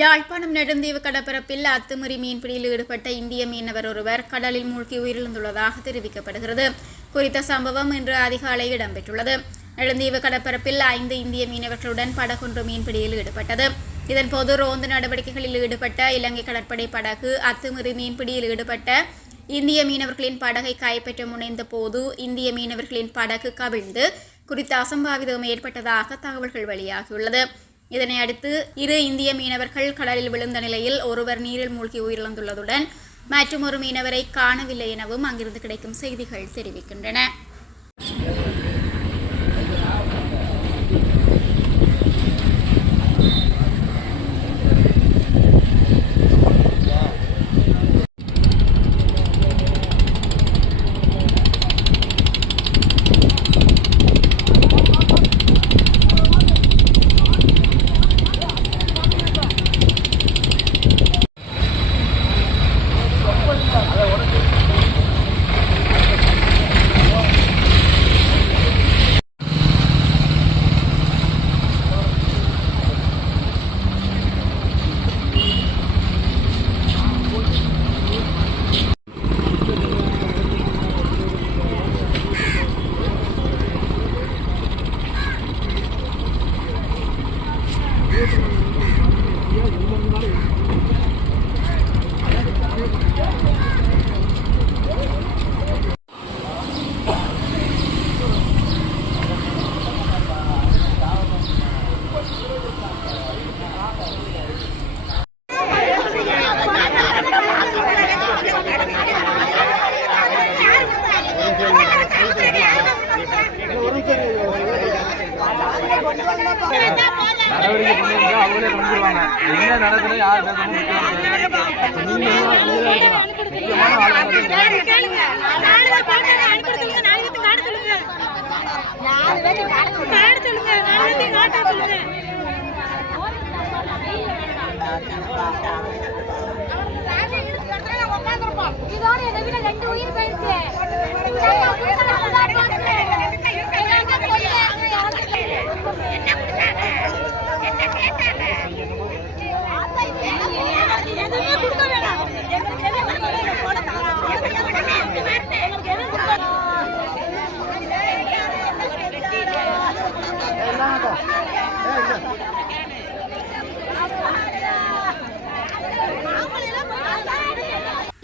யாழ்ப்பாணம் நெடுந்தீவு கடற்பரப்பில் அத்துமீறி மீன்பிடியில் ஈடுபட்ட இந்திய மீனவர் ஒருவர் கடலில் மூழ்கி உயிரிழந்துள்ளதாக தெரிவிக்கப்படுகிறது. குறித்த சம்பவம் இன்று அதிகாலை இடம்பெற்றுள்ளது. நெடுந்தீவு கடற்பரப்பில் 5 இந்திய மீனவர்களுடன் படகொன்று மீன்பிடியில் ஈடுபட்டது. இதன்போது ரோந்து நடவடிக்கைகளில் ஈடுபட்ட இலங்கை கடற்படை படகு அத்துமீறி மீன்பிடியில் ஈடுபட்ட இந்திய மீனவர்களின் படகை கைப்பற்ற முனைந்த போது இந்திய மீனவர்களின் படகு கவிழ்ந்து குறித்த அசம்பாவிதம் ஏற்பட்டதாக தகவல்கள் வெளியாகியுள்ளது. இதனை அடுத்து 2 இந்திய மீனவர்கள் கடலில் விழுந்த நிலையில் ஒருவர் நீரில் மூழ்கி உயிரிழந்துள்ளதுடன் மற்றொரு மீனவரை காணவில்லை எனவும் அங்கிருந்து கிடைக்கும் செய்திகள் தெரிவிக்கின்றன. அவங்களே வந்துருவாங்க. என்ன நடக்குது யார்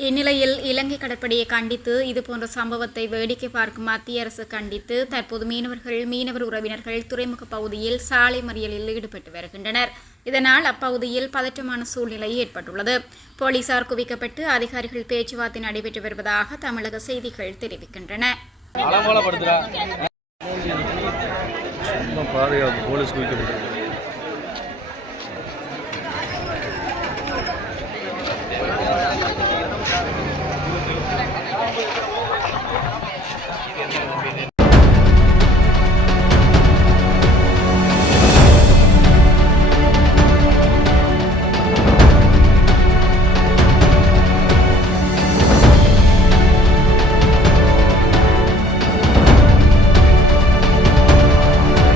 இந்நிலையில் இலங்கை கடற்படையை கண்டித்து இதுபோன்ற சம்பவத்தை வேடிக்கை பார்க்கும் மத்திய அரசு கண்டித்து தற்போது மீனவர் உறவினர்கள் துறைமுக பகுதியில் சாலை மறியலில் ஈடுபட்டு வருகின்றனர். இதனால் அப்பகுதியில் பதற்றமான சூழ்நிலை ஏற்பட்டுள்ளது. போலீசார் குவிக்கப்பட்டு அதிகாரிகள் பேச்சுவார்த்தை நடைபெற்று வருவதாக தமிழக செய்திகள் தெரிவிக்கின்றன. போலீஸ் குவிக்கப்பட்டு